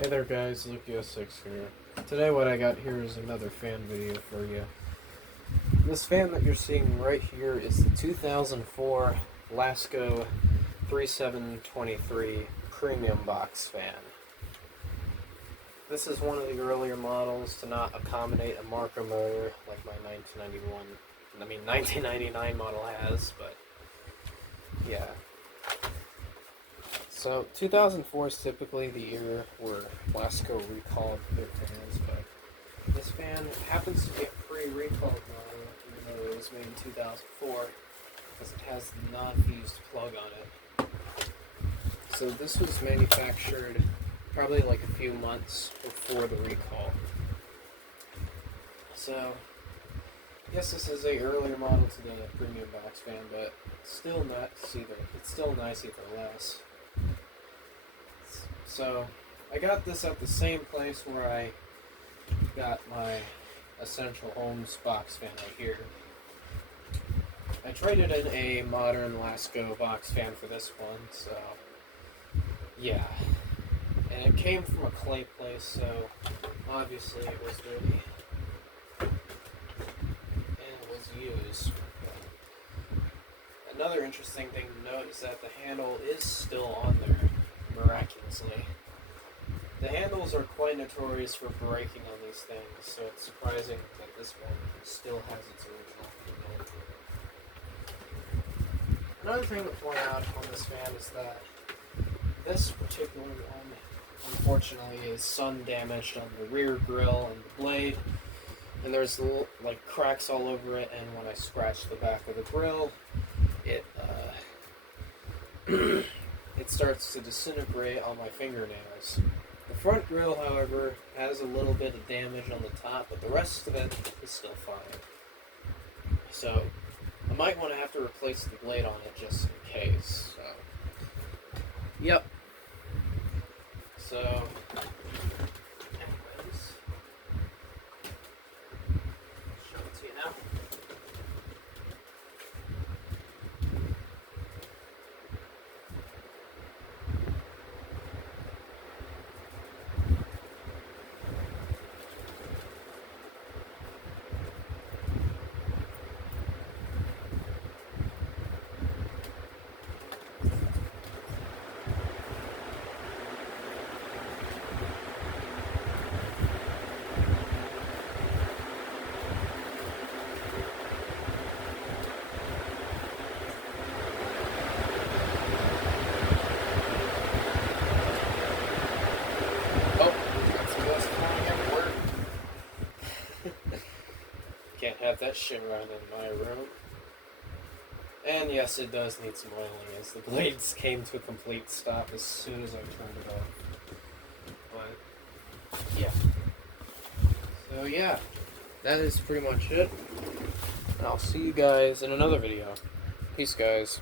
Hey there guys, Luke06 here. Today what I got here is another fan video for you. This fan that you're seeing right here is the 2004 Lasko 3723 Premium Box fan. This is one of the earlier models to not accommodate a marker motor like my 1999 model has, but yeah. So 2004 is typically the year where Lasko recalled their fans, but this fan happens to be a pre-recalled model, even though it was made in 2004, because it has the non-fused plug on it. So this was manufactured probably like a few months before the recall. So yes, this is a earlier model to the premium box fan, but still it's still nice either less. So I got this at the same place where I got my Essential Homes box fan right here. I traded in a modern Lasko box fan for this one, so yeah. And it came from a clay place, so obviously it was dirty. And it was used. Another interesting thing to note is that the handle is still on there, miraculously. The handles are quite notorious for breaking on these things, so it's surprising that this one still has its original handle. Another thing to point out on this fan is that this particular one, unfortunately, is sun damaged on the rear grille and the blade, and there's little, like, cracks all over it, and when I scratch the back of the grille, it it starts to disintegrate on my fingernails. The front grille, however, has a little bit of damage on the top, but the rest of it is still fine. So I might want to have to replace the blade on it just in case. So, yep. So, anyways, show it to you now. Can't have that shit around in my room. And yes, it does need some oiling, as the blades came to a complete stop as soon as I turned it off. But, yeah. So yeah, that is pretty much it. And I'll see you guys in another video. Peace, guys.